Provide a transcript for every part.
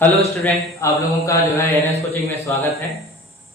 Hello student, आप लोगों का जो है एनएस कोचिंग में स्वागत है।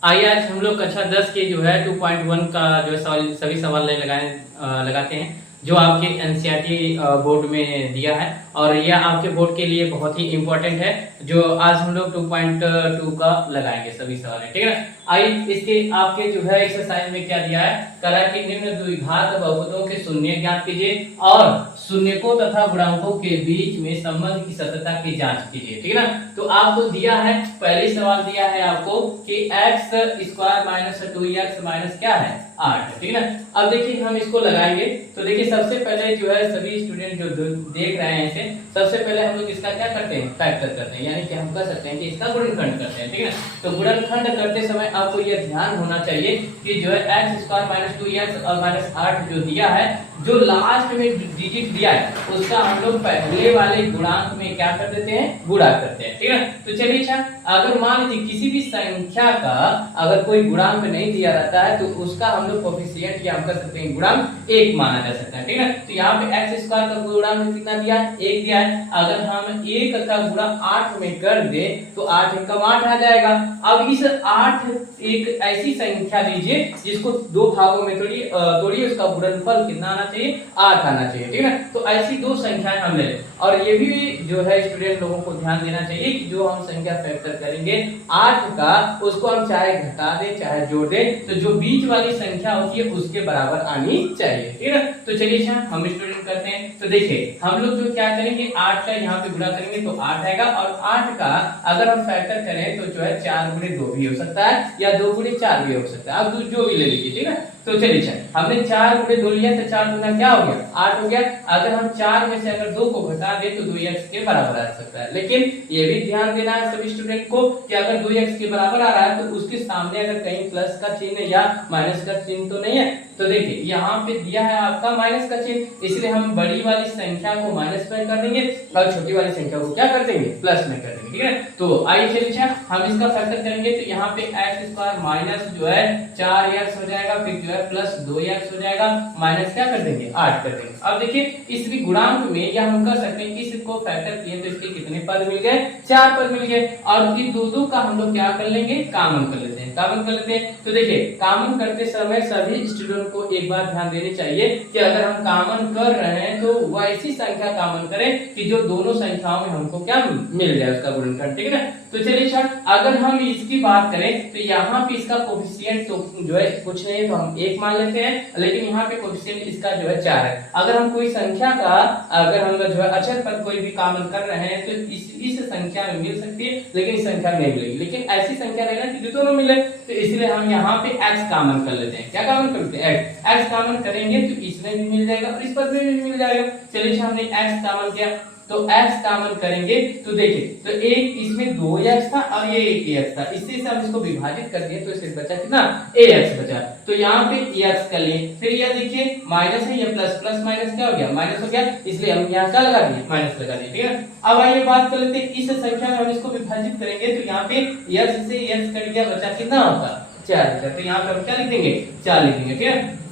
आइए आज हम लोग कक्षा 10 के जो है 2.1 का जो है सभी सवाल लगाते हैं जो आपके एनसीईआरटी बोर्ड में दिया है और यह आपके बोर्ड के लिए बहुत ही इम्पोर्टेंट है। जो आज हम लोग 2.2 का लगाएंगे सभी सवाल, ठीक है ना। आइए इसके आपके जो है एक्सरसाइज में क्या दिया है, करा कि निम्न द्विघात बहुपदों के शून्य ज्ञात कीजिए और शून्यकों तथा गुणांकों के बीच में संबंध की सत्यता की जांच कीजिए, ठीक है ना। तो आपको दिया है, पहले सवाल दिया है आपको कि x square minus 2x minus क्या है 8, ठीक है ना। अब देखिए हम इसको लगाएंगे। तो देखिए सबसे पहले जो है सभी स्टूडेंट जो देख रहे हैं इसे, सबसे पहले हम लोग इसका क्या करते हैं, फैक्टर करते हैं, यानी कि हम कह सकते हैं कि इसका गुणनखंड करते हैं, ठीक है ना। तो गुणनखंड करते समय आपको यह ध्यान होना चाहिए कि जो है x स्क्वायर माइनस 2x और माइनस 8 जो दिया है, जो लास्ट में डिजिट दिया है उसका हम लोग पहले वाले गुणांक में क्या कर देते हैं, गुणा करते हैं, ठीक है ना। तो चलिए अच्छा, अगर मान लीजिए किसी भी संख्या का अगर कोई गुणांक नहीं दिया रहता है तो उसका हम लोग कोएफिशिएंट या हम कर सकते हैं गुणांक 1 माना जा सकता है, ठीक है ना। तो यहाँ पे x स्क्वायर का गुणांक कितना दिया है, 1 दिया है। अगर हम 1 का गुणा 8 में कर दे तो 8 एकम 8 आ जाएगा। अब इस 8 एक ऐसी संख्या लीजिए जिसको दो भागों में तोड़िए, उसका गुणनफल कितना आना चाहिए, 8 आना चाहिए, ठीक है ना। तो ऐसी दो संख्याएं हम ले लें और ये भी जो है स्टूडेंट लोगों को ध्यान देना चाहिए कि जो हम संख्या फैक्टर करेंगे 8 का, उसको हम चाहे घटा दें चाहे जोड़ दें, तो जो बीच वाली संख्या होती है उसके बराबर आनी चाहिए, ठीक है ना। तो चलिए हम स्टूडेंट करते हैं। तो देखिए हम लोग जो क्या करेंगे, 8 का यहाँ पे गुणा करेंगे तो 8 आएगा और 8 का अगर हम फैक्टर करें तो जो है 4 गुणे 2 भी हो सकता है या 2 गुणे 4 भी हो सकता है, आप जो भी ले लीजिए, ठीक है। तो चलिए हमने 4 गुणे 2 लिया तो 4 गुना क्या हो गया, 8 हो गया। अगर हम 4 में से अगर 2 को घटा दें तो 2x के बराबर आ सकता है। लेकिन ये भी ध्यान देना है सभी स्टूडेंट को कि अगर 2x के बराबर आ रहा है तो उसके सामने अगर कहीं प्लस का चिन्ह या माइनस का चिन्ह तो नहीं है। तो देखिए यहाँ पे दिया है आपका माइनस का चिन्ह, इसलिए हम बड़ी वाली संख्या को माइनस में कर देंगे और छोटी वाली संख्या को क्या कर देंगे, प्लस में कर देंगे, ठीक है। तो आइए चलिए हम इसका फैक्टर करेंगे तो यहाँ पे x स्क्वायर माइनस जो है 4x हो जाएगा, फिर जो है प्लस 2x हो जाएगा, माइनस क्या कर देंगे 8 कर देंगे। अब देखिए इस भी गुणांक में या हम कर सकते हैं इसको फैक्टर किए तो इसके कितने पद मिल गए, 4 पद मिल गए। और फिर दो का हम लोग क्या कर लेंगे, कॉमन कर लेते हैं, कॉमन कर लेते हैं। तो देखिए कॉमन करते समय सभी स्टूडेंट को एक बात ध्यान देनी चाहिए कि अगर हम कॉमन कर रहे हैं तो वैसी संख्या कॉमन करें कि जो दोनों संख्याओं में हमको क्या मिल जाए उसका गुणनखंड, ठीक है ना। तो चलिए सर अगर हम इसकी बात करें तो यहाँ पे इसका कोएफिशिएंट तो जो है कुछ नहीं है तो हम 1 मान लेते हैं, लेकिन यहाँ पे कोएफिशिएंट इसका जो है 4 है। अगर हम कोई संख्या का अगर हम जो है अचर पर कोई भी कॉमन कर रहे हैं तो इस संख्या में मिल सकती है लेकिन इस संख्या में नहीं मिलेगी, लेकिन ऐसी संख्या लेना कि दोनों मिले। तो इसलिए हम यहाँ पे x कॉमन कर लेते हैं। क्या कॉमन कर लेते हैं, x कॉमन करेंगे तो इसमें भी मिल जाएगा और इस पर भी मिल जाएगा। चलिए हमने x कॉमन किया तो x कॉमन करेंगे तो देखिए तो एक इसमें 2x था और ये 1x था, इससे हम इसको विभाजित कर दिए तो इससे बचा कितना, ax बचा। तो यहाँ पे x कर लिए, फिर यह देखिए माइनस है, ये प्लस प्लस माइनस क्या हो गया, माइनस हो गया, इसलिए हम यहाँ क्या लगा दिए, माइनस लगा दिए, ठीक है। अब आइए बात कर लेते हैं इस संख्या में हम इसको विभाजित करेंगे तो यहाँ पे x से x कट गया, बचा कितना होगा 4। तो यहाँ पे हम क्या लिख देंगे, 4 लिख देंगे, ठीक है।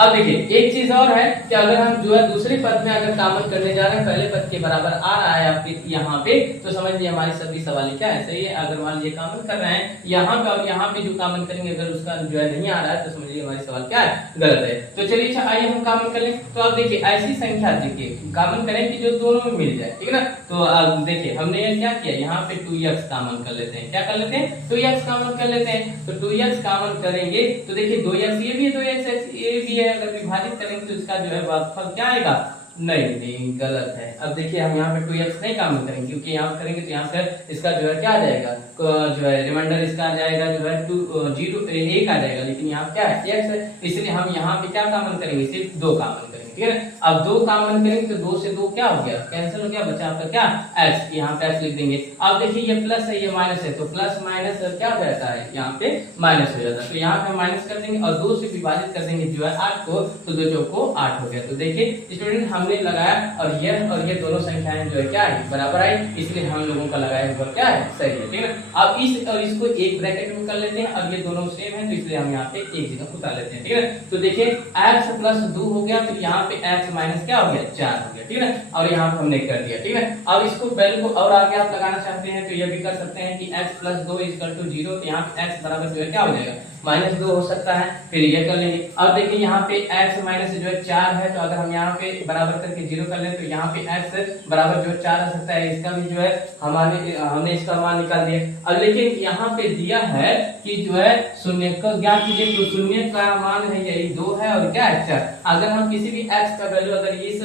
अब देखिए एक चीज और है कि अगर हम जो है दूसरे पद में अगर कॉमन करने जा रहे हैं, पहले पद के बराबर आ रहा है आपके यहाँ पे, तो समझ लीजिए हमारी सभी सवाल क्या है, सही है। अगर मान लीजिए कॉमन कर रहे हैं यहाँ पे और यहाँ पे जो कॉमन करेंगे अगर उसका जो है नहीं आ रहा है तो समझ लीजिए हमारी सवाल क्या है, गलत है। तो चलिए अच्छा आइए हम कॉमन कर लें। तो अब देखिए ऐसी संख्या देखिए कॉमन करें कि जो दोनों में मिल जाए, ठीक है ना। तो अब देखिए हमने ये क्या किया, यहाँ पे 2x कॉमन कर लेते हैं, क्या कर लेते हैं, 2x कॉमन कर लेते हैं। तो 2x कॉमन करेंगे तो देखिए 2x ये भी है, 2x ये भी है, अगर विभाजित करेंगे तो इसका जो है भागफल क्या आएगा, नहीं गलत है। अब देखिए हम यहाँ पे 2x नहीं कॉमन करेंगे क्योंकि यहाँ करेंगे तो यहाँ से इसका जो है क्या आ जाएगा, जो है रिमाइंडर इसका आ जाएगा जो है 1 आ जाएगा, लेकिन यहाँ क्या है x है, इसलिए हम यहाँ पे क्या कॉमन करेंगे, सिर्फ 2 कॉमन करेंगे, ठीक है। अब 2 कॉमन करेंगे तो 2 से 2 क्या हो गया, कैंसिल हो गया, बचा आपका क्या x, यहाँ पे x लिख देंगे। अब देखिए ये प्लस है ये माइनस है तो प्लस माइनस क्या हो जाता है, यहाँ पे माइनस हो जाता है, तो यहाँ पे माइनस कर देंगे और 2 से विभाजित कर देंगे जो है 8 को, तो 2 चौको 8 हो गया। तो देखिए स्टूडेंट हमने लगाया और ये दोनों संख्याएं जो है क्या है, बराबर आई, इसलिए हम लोगों का लगाया हुआ क्या है, सही है, ठीक है। अब इस और इसको एक ब्रैकेट में कर लेते हैं, अब ये दोनों सेम है तो इसलिए हम यहाँ पे एक जगह उतार लेते हैं, ठीक है। तो देखिए x प्लस 2 हो गया, फिर यहाँ पे x माइनस क्या हो गया 4 हो गया, ठीक है। और यहाँ पे हमने कर दिया, ठीक है। अब इसको वैल्यू को और आगे आप लगाना चाहते हैं तो ये भी कर सकते हैं कि x प्लस 2 इक्वल टू 0, तो यहाँ पे x बराबर जो है क्या हो जाएगा -2 हो सकता है। फिर ये कर लेंगे। अब देखिए यहाँ पे x माइनस जो है 4 है, तो अगर हम यहाँ पे बराबर करके 0 कर लें तो यहाँ पे x बराबर जो 4 आ सकता है। इसका भी जो है हमने इसका मान निकाल दिया। अब लेकिन यहाँ पे दिया है कि जो है शून्य का ज्ञात कीजिए, तो शून्य का मान है यही 2 है और क्या है 4। अगर हम किसी भी x का वैल्यू अगर इस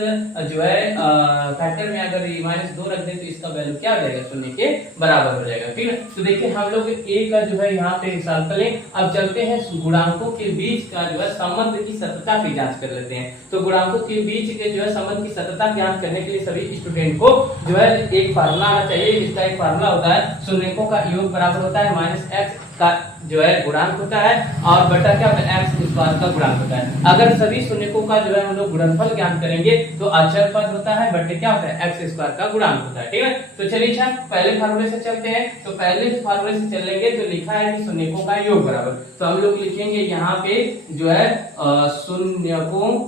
जो है फैक्टर में अगर -2 रख दें तो इसका वैल्यू क्या हो जाएगा शून्य के बराबर हो जाएगा, ठीक है। तो देखिए हम लोग a का जो है यहाँ पे एग्जांपल लें। अब चलते हैं गुणांकों के बीच का जो है संबंध की सत्यता की जांच कर लेते हैं। तो गुणांकों के बीच के जो है संबंध की सत्यता की जांच करने के लिए सभी स्टूडेंट को जो है एक फार्मूला आना चाहिए। इसका एक फार्मूला होता है शून्यों का योग बराबर होता है -x का जो है गुणांक होता है और बटा क्या होता है x स्क्वायर का गुणांक होता है। अगर सभी शून्यों का जो है हम लोग गुणनफल ज्ञात करेंगे तो अचर पद होता है बटे क्या होता है x स्क्वायर का गुणांक होता है, ठीक है। तो चलिए अच्छा पहले फार्मूले से चलते हैं। तो पहले फार्मूले से चलेंगे तो लिखा है कि शून्यों का योग बराबर, तो हम लोग लिखेंगे यहाँ पे जो है शून्यों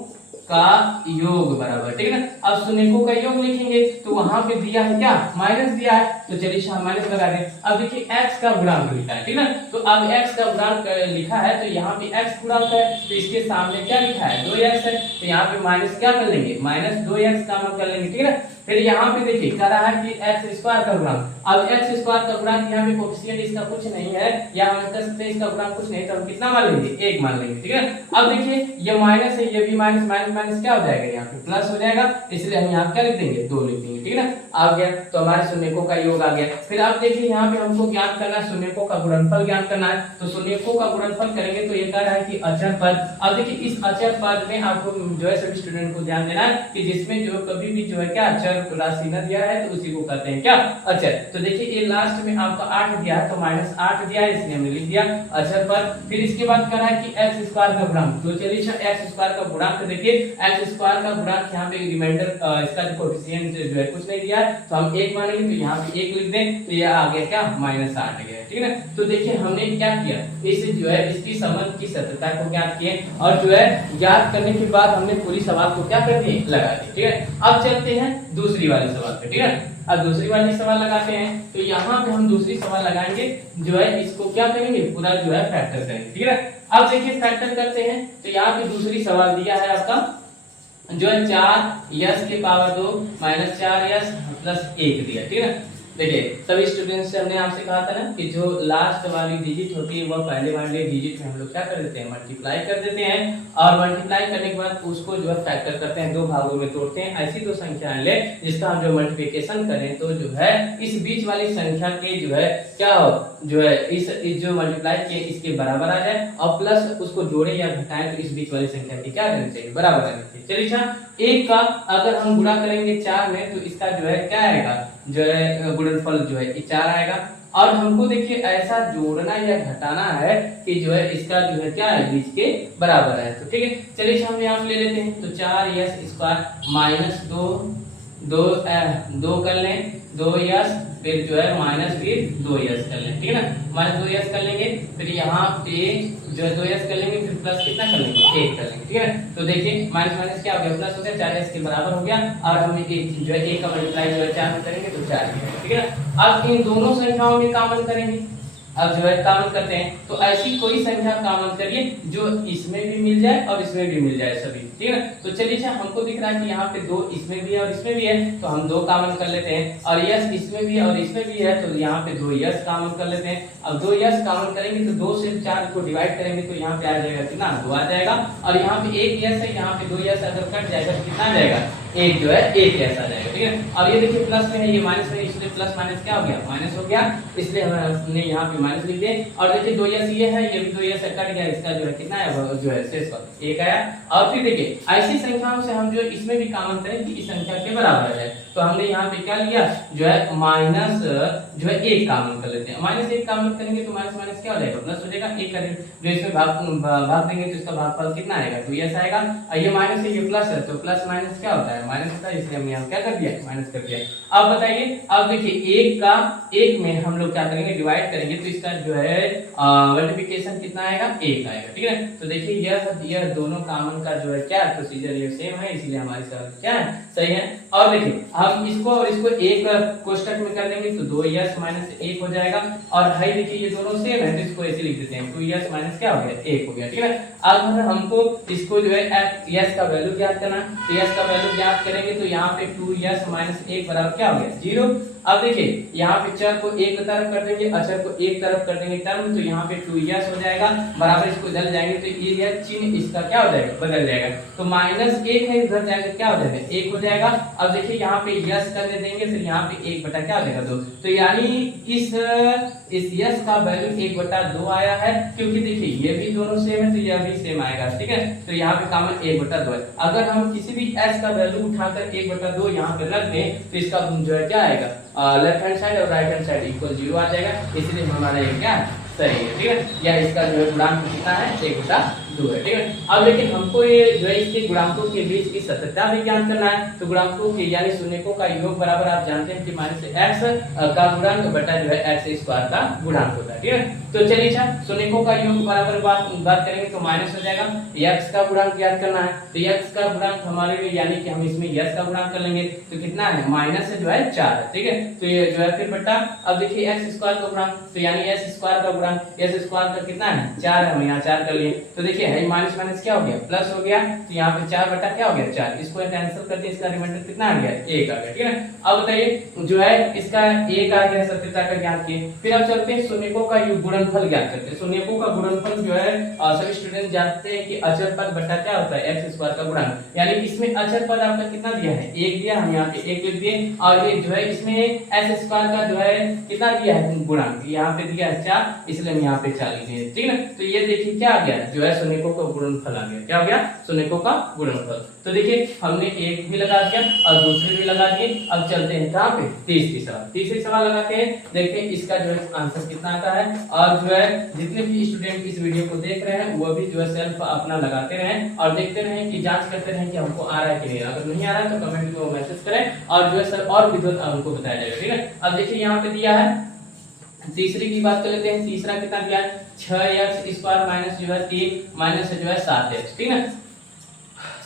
का योग बराबर, ठीक है ना। अब शून्यों का योग लिखेंगे तो वहां पे दिया है क्या माइनस दिया है, तो चलिए माइनस लगा दें। अब देखिए x का गुणांक लिखा है, ठीक है। तो अब x का गुणांक लिखा है तो यहाँ पे x गुणांक है तो इसके सामने क्या लिखा है 2x है, तो यहाँ पे माइनस क्या कर लेंगे -2x का मान कर लेंगे, ठीक है। फिर यहाँ पे देखिए कह रहा है कि x स्क्वायर का गुणांक। अब x स्क्वायर का गुणांक यहाँ पे कोएफिशिएंट इसका कुछ नहीं है, या हम कह सकते हैं इसका गुणांक कुछ नहीं, तो हम कितना मान लेंगे 1 मान लेंगे, ठीक है। अब देखिए ये माइनस है, ये भी माइनस माइनस माइनस क्या हो जाएगा यहाँ पे प्लस हो जाएगा, इसलिए हम यहाँ क्या लिख देंगे 2 लिख देंगे, ठीक है ना। आ गया तो हमारे शून्यों का योग आ गया। फिर आप देखिए यहाँ पे हमको ज्ञात करना है शून्यों का गुणनफल ज्ञात करना है। तो शून्यों का गुणनफल करेंगे तो ये कह रहा है कि अचर पद। अब देखिए इस अचर पद में आपको जो है सभी स्टूडेंट को ध्यान देना है कि जिसमें जो कभी भी जो है क्या अचर राशि न दिया है तो उसी को कहते हैं क्या अचर। तो देखिए ये लास्ट में आपका 8 दिया है तो -8 दिया है, इसलिए हमने लिख दिया अचर पद। फिर इसके बाद कह रहा है कि x स्क्वायर का गुणांक, तो चलिए x स्क्वायर का गुणांक देखिए x स्क्वायर का गुणांक यहाँ पे रिमाइंडर इसका जो कोएफिशिएंट जो है कुछ नहीं दिया है तो हम 1 मानेंगे, तो यहाँ पे 1 लिख दें तो ये आ गया क्या -8 गया, ठीक है ना। तो देखिए हमने क्या किया इस जो है इसकी संबंध की सत्यता को ज्ञात किए और जो है ज्ञात करने के बाद हमने पूरी सवाल को क्या कर दिए लगा दिए, ठीक है। अब चलते हैं दूसरी वाली सवाल पे, ठीक है। अब दूसरी वाली सवाल लगाते हैं तो यहाँ पे हम दूसरी सवाल लगाएंगे जो है इसको क्या करेंगे पूरा जो है फैक्टर करेंगे, ठीक है। अब देखिए फैक्टर करते हैं तो यहाँ पे दूसरी सवाल दिया है आपका जो है 4 की पावर 2 -4 प्लस 1 दिया, ठीक है। देखिए सभी स्टूडेंट्स से हमने आपसे कहा था ना कि जो लास्ट वाली डिजिट होती है वह पहले वाले डिजिट में हम लोग क्या कर देते हैं मल्टीप्लाई कर देते हैं और मल्टीप्लाई करने के बाद उसको जो है फैक्टर करते हैं, 2 भागों में तोड़ते हैं। ऐसी 2 संख्याएं ले जिसका हम जो मल्टीप्लिकेशन करें तो जो है इस बीच वाली संख्या के जो है क्या हो जो है इस जो मल्टीप्लाई किए इसके बराबर आ जाए और प्लस उसको जोड़े या घटाएं तो इस बीच वाली संख्या की क्या रहनी चाहिए बराबर रहनी चाहिए। चलिए अच्छा 1 का अगर हम गुणा करेंगे 4 में तो इसका जो है क्या आएगा जो है गुणनफल जो है 4 आएगा। और हमको देखिए ऐसा जोड़ना या घटाना है कि जो है इसका जो है क्या है बीच के बराबर है, तो ठीक है। चलिए हम यहाँ ले लेते हैं तो 4s स्क्वायर -2 कर लें 2s फिर जो है फिर 2s कर लें, ठीक है ना। -2s कर लेंगे फिर यहाँ पे जो है 2s कर लेंगे फिर प्लस कितना कर लेंगे 1 कर लेंगे, ठीक है। तो देखिए माइनस क्या हो गया प्लस हो गया 4s के बराबर हो गया और हम जो है 1 का मल्टीप्लाई जो है 4 में करेंगे तो 4 ठीक है ना। अब इन दोनों संख्याओं में कॉमन करेंगे, अब जो है कॉमन करते हैं तो ऐसी कोई संख्या कॉमन करिए जो इसमें भी मिल जाए और इसमें भी मिल जाए सभी, ठीक है। तो चलिए अच्छा हमको दिख रहा है कि यहाँ पे 2 इसमें भी है और इसमें भी है तो हम 2 कॉमन कर लेते हैं और यस इसमें भी है और इसमें भी है तो यहाँ पे 2 यस कॉमन कर लेते हैं। अब 2 यस कॉमन करेंगे तो 2 से 4 को डिवाइड करेंगे तो यहाँ पे आ जाएगा कितना 2 आ जाएगा और यहाँ पे 1 यस है, यहाँ पे 2 यस अगर कट जाएगा तो कितना आ जाएगा 1 जो है 1 यस आ जाएगा, ठीक है। और ये देखिए प्लस में है ये माइनस है इसलिए प्लस माइनस क्या हो गया माइनस हो गया, इसलिए हमने यहाँ पे माइनस लिख दिया। और देखिए 2 यस ये है ये भी 2 यस कट गया, इसका जो है कितना है जो है शेष पद 1 आया। और फिर देखिए ऐसी संख्याओं से हम जो इसमें भी कॉमन करें कि इस संख्या के बराबर है तो हमने यहाँ पे क्या लिया जो है माइनस जो है 1 कॉमन कर लेते हैं। माइनस 1 कॉमन करेंगे तो माइनस माइनस क्या हो जाएगा प्लस हो जाएगा। 1 करेंगे जो इसमें भाग देंगे तो इसका भागफल कितना आएगा 2s आएगा। ये माइनस है ये प्लस है तो प्लस माइनस क्या होता है माइनस होता है, इसलिए हमने यहाँ क्या कर दिया माइनस कर दिया। अब बताइए, अब देखिए 1 में हम लोग क्या करेंगे डिवाइड करेंगे तो इसका जो है मल्टीप्लिकेशन कितना आएगा 1 आएगा। ठीक है, तो देखिए यह दोनों कॉमन का जो है क्या प्रोसीजर ये सेम है, इसीलिए हमारी सवाल क्या है सही है। और देखिए हम इसको और इसको एक कोष्टक में कर देंगे तो 2s माइनस 1 हो जाएगा। और भाई देखिए ये दोनों सेम है तो इसको ऐसे लिख देते हैं 2s माइनस क्या हो गया 1 हो गया। ठीक है, अब हमको इसको जो है s का वैल्यू ज्ञात करना है तो s का वैल्यू ज्ञात करेंगे तो यहाँ पे 2s माइनस 1 बराबर क्या हो गया 0। अब देखिए यहाँ पे चर को एक तरफ कर देंगे, अचर को एक तरफ कर देंगे टर्म, तो यहाँ पे 2s हो जाएगा बराबर, इसको इधर जाएंगे तो ये चिन्ह इसका क्या हो जाएगा बदल जाएगा। तो -1 है इधर जाएगा क्या हो जाएगा 1 हो जाएगा। अब देखिए यहाँ पे यस करने देंगे फिर यहाँ पे 1 बटा क्या हो जाएगा 2, तो यानी इस यस का वैल्यू 1 बटा 2 आया है, क्योंकि देखिए ये भी दोनों सेम है तो यह भी सेम आएगा। ठीक है, तो यहाँ पे कॉमन 1 बटा 2 है। अगर हम किसी भी s का वैल्यू उठाकर 1 बटा 2 यहाँ पे रख दें तो इसका जो है क्या आएगा लेफ्ट हैंड साइड और राइट हैंड साइड इक्वल 0 आ जाएगा, इसलिए हमारा ये क्या सही है। ठीक है, या इसका जो है गुणांक कितना है 1 बटा 2 है। ठीक है, अब लेकिन हमको ये जो है इसके गुणांकों के बीच की सत्यता भी ज्ञात करना है, तो गुणांकों के यानी शून्यकों का योग बराबर आप जानते हैं कि -x का गुणांक बटा जो है x स्क्वायर का गुणांक होता है। ठीक है, तो चलिए अच्छा शून्यकों का योग बराबर बात करेंगे तो माइनस हो जाएगा। x का गुणांक ज्ञात करना है तो x का गुणांक हमारे लिए यानी कि हम इसमें s का गुणांक कर लेंगे तो कितना है माइनस से जो है 4 है। ठीक है, तो ये जो है फिर बटा अब देखिए x स्क्वायर का गुणांक तो यानी s स्क्वायर का गुणांक s स्क्वायर का कितना है 4 है, हम यहाँ 4 कर लिए तो देखिए है माइनस माइनस क्या हो गया प्लस हो गया, तो यहाँ पे 4 बटा क्या हो गया 4, इसको कैंसिल करके इसका रिमाइंडर कितना आ गया 1 आ गया। ठीक है, अब बताइए जो है इसका 1 आ गया सत्यता का ज्ञात किए। फिर अब चलते हैं शून्यकों का गुणनफल ज्ञात करते हैं। शून्यकों का गुणनफल जो है सभी स्टूडेंट जानते हैं कि अचर पद बटा क्या होता है x स्क्वायर का गुणांक, यानी इसमें अचर पद आपका कितना दिया है 1 दिया, हम यहाँ पे 1 लिख दिए और ये जो है इसमें s स्क्वायर का जो है कितना दिया है गुणांक यहाँ पे दिया है 4, इसलिए हम यहाँ पे 4 लिख दिए। ठीक है, तो ये देखिए क्या आ गया जो है शून्यकों का गुणनफल आ गया, क्या हो गया शून्यकों का गुणनफल। तो देखिए हमने एक भी लगा दिया और दूसरे भी लगा दिए। अब चलते हैं कहाँ पे तीसरी सवाल लगाते हैं, देखते हैं इसका जो है आंसर कितना आता है। और जो है जितने भी स्टूडेंट इस वीडियो को देख रहे हैं वो भी जो है सेल्फ अपना लगाते रहें और देखते रहें कि जांच करते रहें कि हमको आ रहा है कि नहीं। अगर नहीं आ रहा है तो कमेंट में मैसेज करें और जो है सर और भी हमको बताया जाएगा। ठीक है, अब देखिए यहाँ पे दिया है तीसरी की बात कर लेते हैं। तीसरा कितना दिया है 6x स्क्वायर माइनस जो है 3 माइनस जो है 7x। ठीक है,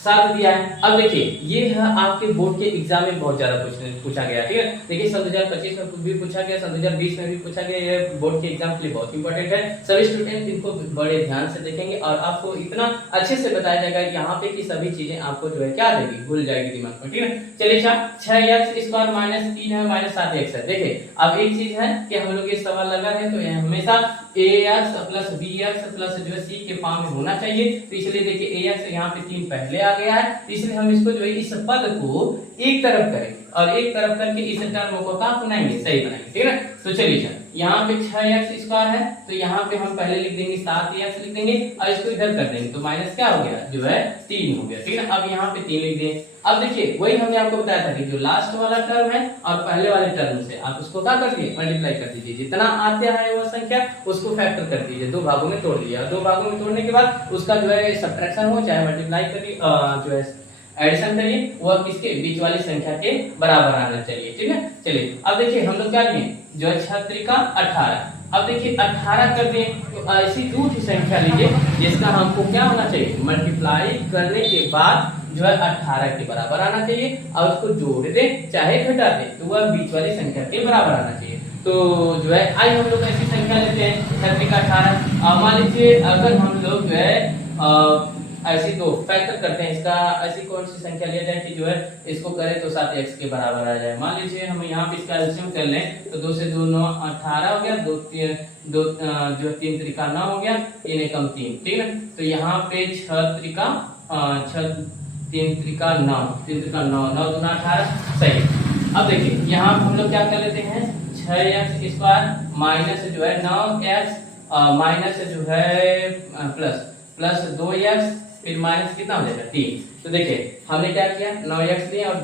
7 दिया है। अब देखिए ये है आपके बोर्ड के एग्जाम में बहुत ज्यादा पूछा गया। ठीक है, देखिए सन 2025 में भी पूछा गया, सन 2020 में भी पूछा गया। ये बोर्ड के एग्जाम के लिए बहुत इंपॉर्टेंट है, सभी स्टूडेंट इनको बड़े ध्यान से देखेंगे और आपको इतना अच्छे से बताया जाएगा यहाँ पे कि सभी चीजें आपको जो है क्या देगी भूल जाएगी दिमाग में। ठीक है, चलिए 6x स्क्वायर माइनस 3 है माइनस 7x है। देखिए अब एक चीज है कि हम लोग ये सवाल लगा है तो हमेशा ax प्लस bx प्लस जो है c के फॉर्म में होना चाहिए, तो इसलिए देखिए ax यहाँ पे 3 पहले आ गया है, इसलिए हम इसको जो है इस पद को एक तरफ करेंगे और एक तरफ करके इस टर्म को कहाँ बनाएंगे सही बनाएंगे। ठीक है, तो चलिए यहाँ पे 6x स्क्वायर है तो यहाँ पे हम पहले लिख देंगे 7x लिख देंगे और इसको इधर कर देंगे तो माइनस क्या हो गया जो है 3 हो गया। ठीक है, अब यहाँ पे 3 लिख दें। अब देखिए वही हमने आपको बताया था कि जो लास्ट वाला टर्म है और पहले वाले टर्म से आप उसको क्या कर दिए मल्टीप्लाई कर दीजिए, जितना आता है वो संख्या उसको फैक्टर कर दीजिए, 2 भागों में तोड़ दिया, 2 भागों में तोड़ने के बाद उसका जो है सब्ट्रैक्शन हो चाहे मल्टीप्लाई करिए जो है एडिशन करिए वह किसके बीच वाली संख्या के बराबर आना चाहिए। ठीक है, चलिए अब देखिए हम लोग क्या लिए जो है 6 त्रिका 18। अब देखिए 18 कर दिए तो ऐसी दूसरी संख्या लीजिए जिसका हमको क्या होना चाहिए मल्टीप्लाई करने के बाद जो है 18 के बराबर आना चाहिए और उसको जोड़ दे चाहे घटा दे तो वह बीच वाली संख्या के बराबर आना चाहिए। तो जो है आई हम लोग ऐसी संख्या लेते हैं 6 त्रिका 18। मान लीजिए अगर हम लोग जो है ऐसी तो फैक्टर करते हैं इसका, ऐसी कौन सी संख्या लिया जाए कि जो है इसको करें तो 7x के बराबर आ जाए। मान लीजिए हम यहाँ पे इसका एलसीएम कर लें तो 2 से 2 9 18 हो गया, 2 जो 3 त्रिका 9 हो गया, 3 एकम 3। ठीक है, तो यहाँ पे 6 त्रिका 3 त्रिका 9 3 त्रिका 9 9 दूना 18 सही। अब देखिए यहाँ हम लोग क्या कर लेते हैं 6x स्क्वायर माइनस जो है 9x माइनस जो है प्लस 2x फिर माइनस कितना हो जाएगा 3। तो देखिए हमने क्या किया 9x लिए और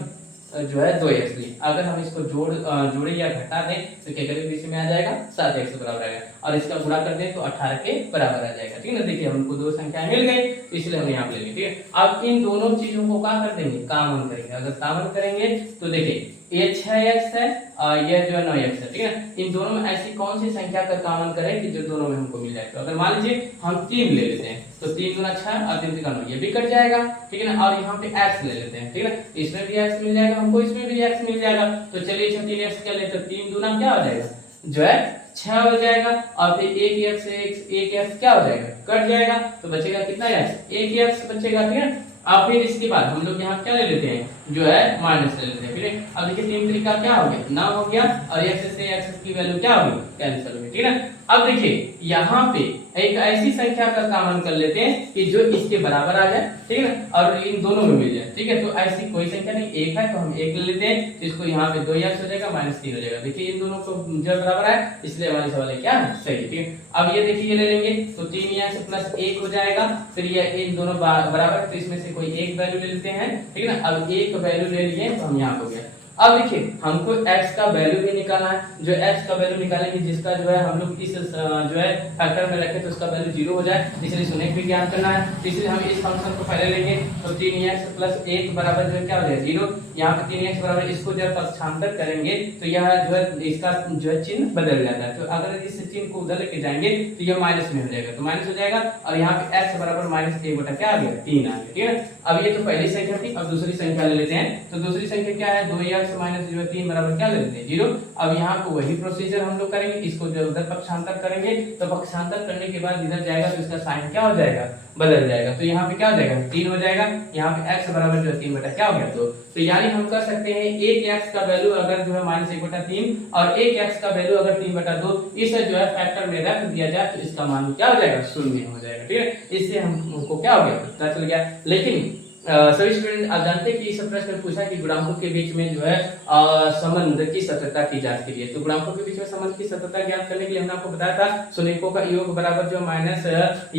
जो है 2x लिए। अगर हम इसको जोड़े या घटा दें तो क्या करेंगे, बीच में आ जाएगा 7x बराबर आएगा, और इसका गुणा कर दें तो 18 के बराबर आ जाएगा। ठीक है ना, देखिए हमको दो संख्या मिल गई तो इसलिए हम यहाँ पे लेंगे। ठीक है, अब इन दोनों चीजों को क्या कर देंगे, कॉमन करेंगे। अगर कॉमन करेंगे तो देखिए ये 6x है और ये जो है 9x है। ठीक है, इन दोनों में ऐसी कौन सी संख्या का कॉमन करें कि जो दोनों में हमको मिल जाए। तो अगर मान लीजिए हम 3 ले लेते हैं तो 3 गुना 6 और 3 का 9, ये भी कट जाएगा। ठीक है ना, और यहाँ पे x ले लेते हैं। ठीक है ना, इसमें भी x मिल जाएगा हमको, इसमें भी x मिल जाएगा। तो चलिए 3x क्या लेते हैं, 3 दूना क्या हो जाएगा, जो है 6 हो जाएगा, और फिर 1x क्या हो जाएगा, कट जाएगा। तो बचेगा कितना x, 1x बचेगा। ठीक है, अब फिर इसके बाद हम लोग यहाँ क्या ले लेते हैं, जो है माइनस ले लेते हैं। फिर अब देखिए 3 तरीका क्या हो गया, 9 हो गया, और x से x की वैल्यू क्या होगी, कैंसिल होगी। ठीक है ना, अब देखिए यहाँ पे एक ऐसी संख्या का कॉमन कर लेते हैं कि जो इसके बराबर आ जाए। ठीक है ना, और इन दोनों में मिल जाए। ठीक है, तो ऐसी कोई संख्या नहीं, एक है तो हम एक ले लेते हैं, तो इसको यहाँ पे 2x हो जाएगा, -3 हो जाएगा। देखिए इन दोनों को जो बराबर है, इसलिए हमारे सवाल है क्या है, सही। ठीक है, अब ये देखिए ये ले लेंगे तो 3x प्लस 1 हो जाएगा। फिर ये इन दोनों बराबर है तो इसमें से कोई एक वैल्यू ले लेते हैं। ठीक है ना, अब एक वैल्यू ले लिए तो हम यहाँ हो गया। अब देखिए हमको x का वैल्यू भी निकालना है, जो x का वैल्यू निकालेंगे जिसका जो है हम लोग इस जो है फैक्टर में रखें तो उसका वैल्यू 0 हो जाए, इसलिए शून्य भी ज्ञात करना है। तो इसलिए हम इस फंक्शन को पहले लेंगे तो 3x प्लस 1 बराबर जो है क्या हो जाएगा 0। यहाँ पे 3x बराबर, इसको जब पक्षांतर करेंगे तो यह जो है इसका जो है चिन्ह बदल जाता है। तो अगर इस चिन्ह को उधर लेके जाएंगे तो यह माइनस में हो जाएगा, तो माइनस हो जाएगा, और यहाँ पे x बराबर -1 बटा क्या आ गया, 3 आ गया। ठीक है, अब ये तो पहली संख्या थी, अब दूसरी संख्या ले लेते हैं। तो दूसरी संख्या क्या है, 2x माइनस जो है 3 बराबर क्या ले लेते हैं 0। अब यहाँ पे वही प्रोसीजर हम लोग करेंगे, इसको जो उधर पक्षांतर करेंगे तो पक्षांतर करने के बाद इधर जाएगा तो इसका साइन क्या हो जाएगा, बदल जाएगा। तो यहाँ पे क्या हो जाएगा, 3 हो जाएगा। यहाँ पे x बराबर जो है 3 बटा क्या हो गया 2। तो यानी हम कर सकते हैं एक x का वैल्यू अगर जो है -1 बटा 3 और एक x का वैल्यू अगर 3 बटा 2, इसे जो है फैक्टर में रख दिया जाए तो इसका मान क्या हो जाएगा, शून्य हो जाएगा। ठीक है, इससे हमको क्या हो गया, पता चल गया। लेकिन सभी स्टूडेंट आप जानते हैं कि इस प्रश्न में पूछा कि गुणांकों के बीच में जो है संबंध की सत्यता की जांच के लिए। तो गुणांकों के बीच में संबंध की सत्यता ज्ञात करने के लिए हमने आपको बताया था शून्यों का योग बराबर जो माइनस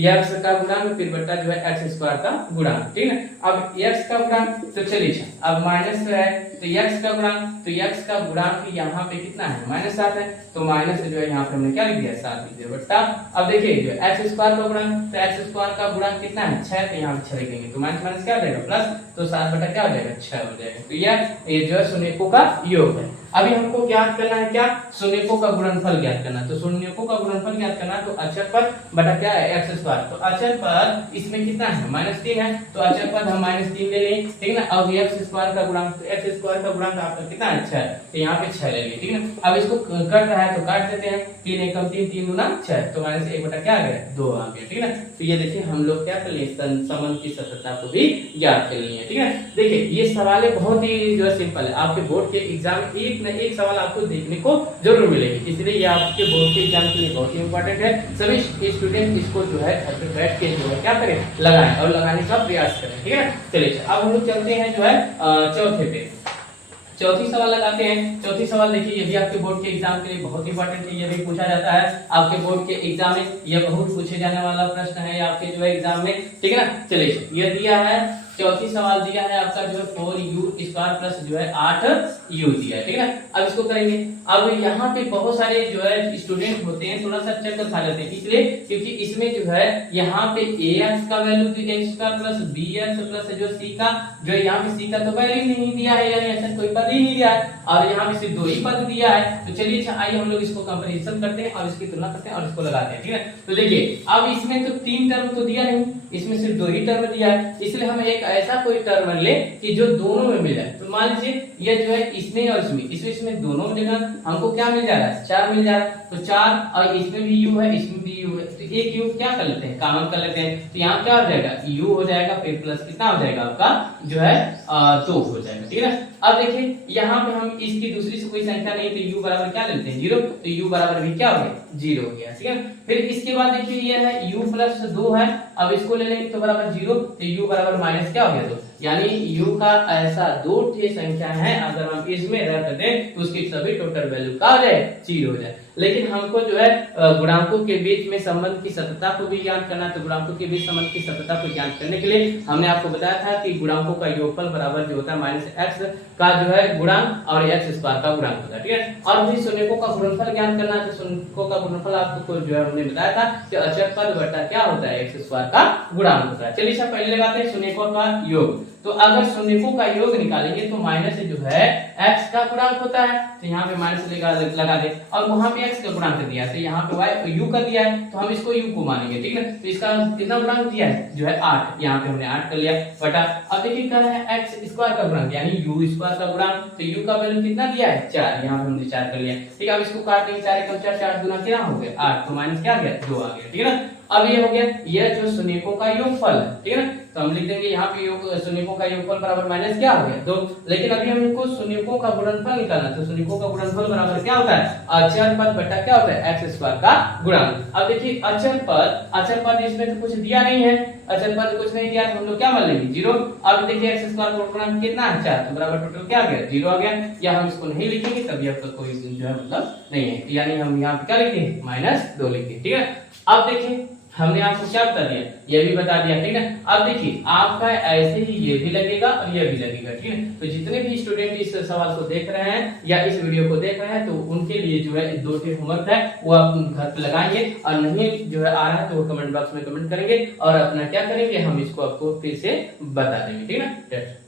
x का गुणांक फिर बटा जो है x स्क्वायर का गुणांक। ठीक है, अब x का गुणांक तो चलिए अब माइनस है तो x का गुणांक, तो x का गुणांक यहाँ पे कितना है, -7 है, तो माइनस जो है यहाँ पे हमने क्या लिख दिया 7 लिख दिया बट्टा। अब देखिए जो x स्क्वायर का गुणांक, तो x स्क्वायर का गुणांक कितना है 6, तो यहाँ पे 6 लिखेंगे तो माइनस माइनस क्या हो जाएगा प्लस, तो 7 बटा क्या हो जाएगा 6 हो जाएगा। तो ये जो है शून्यों का योग है। अभी हमको ज्ञात करना है क्या, शून्यों का गुणनफल ज्ञात करना है। तो शून्यों का गुणनफल ज्ञात करना है तो अचर पद बटा क्या है x स्क्वायर। तो अचर पद इसमें कितना है -3 है, तो अचर पद हम -3 ले लें। ठीक है ना, अब x स्क्वायर का गुणांक, तो x स्क्वायर का गुणांक आपका कितना है 6, तो यहाँ पे 6 ले लेंगे। ठीक है ना, अब इसको कट रहा है तो काट देते हैं, 3 एकम 3, 3 दूना 6, तो -1 बटा क्या आ गया 2 आ गया। ठीक है ना, तो ये देखिए हम लोग क्या कर लिए, संबंध की सत्यता को भी ज्ञात कर लिए। ठीक है, देखिए ये सवाल बहुत ही जो है सिंपल है, आपके बोर्ड के एग्जाम में एक न एक सवाल आपको देखने को जरूर मिलेगी, इसलिए ये आपके बोर्ड के एग्जाम के लिए बहुत ही इंपॉर्टेंट है। सभी स्टूडेंट इसको जो है घर पे बैठ के जो है क्या करें, लगाएं और लगाने का प्रयास करें। ठीक है, चलिए अब हम लोग चलते हैं जो है चौथे पे, चौथी सवाल लगाते हैं। चौथी सवाल देखिए ये भी आपके बोर्ड के एग्जाम के लिए बहुत इंपॉर्टेंट है, ये भी पूछा जाता है आपके बोर्ड के एग्जाम में, ये बहुत पूछे जाने वाला प्रश्न है आपके जो है एग्जाम में। ठीक है ना, चलिए ये दिया है चौथी सवाल दिया है आपका जो है 4u² प्लस जो है 8u दिया है। ठीक है ना, अब इसको करेंगे। अब यहाँ पे बहुत सारे जो है स्टूडेंट होते हैं थोड़ा सा चक्कर खा जाते हैं, इसलिए क्योंकि इसमें जो है यहाँ पे ax का value x² plus bx plus जो c का जो है यहाँ पे c का तो वैल्यू नहीं दिया है, यानी ऐसा कोई पद ही नहीं दिया है, और यहाँ पे सिर्फ 2 ही पद दिया है। तो चलिए अच्छा आइए हम लोग इसको कंपैरिजन करते हैं और इसकी तुलना करते हैं और इसको लगाते हैं। ठीक है, तो देखिए अब इसमें तो 3 टर्म तो दिया नहीं, इसमें सिर्फ 2 ही टर्म दिया है, इसलिए हम एक ऐसा कोई टर्म ले कि जो दोनों में मिल जाए। तो मान लीजिए ये जो है इसमें और इसमें दोनों जगह हमको क्या मिल जा रहा है 4 मिल जा रहा है, तो 4 और इसमें भी u है इसमें भी u है, तो एक u क्या कर लेते हैं कॉमन कर लेते हैं, तो यहाँ क्या हो जाएगा u हो जाएगा, फिर प्लस कितना हो जाएगा आपका जो है 2 हो जाएगा। ठीक है ना, अब देखिए यहाँ पे हम इसकी दूसरी से कोई संख्या नहीं, तो u बराबर क्या लेते हैं 0, तो u बराबर भी क्या हो गया 0 हो गया। ठीक है, फिर इसके बाद देखिए ये है u प्लस 2 है, अब इसको ले लेंगे तो बराबर 0, तो u बराबर माइनस क्या हो गया 2। यानी u का ऐसा दो ठे संख्या है अगर हम इसमें रख दें तो उसकी सभी टोटल वैल्यू का हो जाए 0 हो जाए। लेकिन हमको जो है गुणांकों के बीच में संबंध की सततता को भी ज्ञात करना है। तो गुणांकों के बीच संबंध की सततता को ज्ञात करने के लिए हमने आपको बताया था कि गुणांकों का योगफल बराबर जो होता है माइनस एक्स का जो है गुणांक और एक्स स्क्वायर का गुणांक होता है, ठीक है। और भी शून्यकों का गुणनफल ज्ञात करना है। तो शून्यकों का गुणनफल आपको जो है हमने बताया था कि अचर पद बटा क्या होता है एक्स स्क्वायर का गुणांक होता है। चलिए सब पहले लगाते हैं शून्यकों का योग। तो अगर शून्यकों का योग निकालेंगे तो माइनस जो है x का गुणांक होता है, तो यहाँ पे माइनस लगा दे। और वहां पे x का गुणांक दिया है तो यहाँ पे y u का दिया है तो हम इसको u को मानेंगे, ठीक है। तो इसका कितना गुणांक दिया है जो है 8, यहाँ पे हमने 8 कर लिया बटा। अब देखिए क्या है x स्क्वायर का गुणांक यानी u स्क्वायर का गुणांक, तो u का वैल्यू कितना दिया है 4, यहाँ पे हमने 4 कर लिया, ठीक है। अब इसको काट देंगे 4 एकम 4, 4 गुना क्या हो गया 8, तो माइनस क्या आ गया 2 आ गया, ठीक है ना। अब ये हो गया ये जो शून्यकों का योगफल है, ठीक है ना। तो हम लिख देंगे यहाँ पे शून्यकों का योगफल बराबर माइनस क्या हो गया 2। लेकिन अभी हमको शून्यकों का गुणनफल निकालना, तो शून्यकों का गुणनफल बराबर क्या होता है अचर पद बटा क्या होता है एक्स स्क्वायर का गुणांक। अब देखिए अचर पद इसमें तो कुछ दिया नहीं है, अचर पद कुछ नहीं दिया तो हम लोग क्या मान लेंगे 0। अब देखिए एक्स स्क्वायर का गुणांक कितना है 4, तो बराबर टोटल क्या आ गया 0 आ गया। या हम इसको नहीं लिखेंगे तभी आपका कोई जो है मतलब नहीं है, यानी हम यहाँ पे क्या लिखेंगे -2 लिखेंगे, ठीक है। अब देखिए हमने आपको क्या बता दिया ये भी बता दिया, ठीक है। अब देखिए आपका ऐसे ही ये भी लगेगा और ये भी लगेगा, ठीक है। तो जितने भी स्टूडेंट इस सवाल को देख रहे हैं या इस वीडियो को देख रहे हैं तो उनके लिए जो है 2 होमवर्क है वो आप घर पे लगाएंगे, और नहीं जो है आ रहा है तो वो कमेंट बॉक्स में कमेंट करेंगे और अपना क्या करेंगे हम इसको आपको फिर से बता देंगे, ठीक है ना।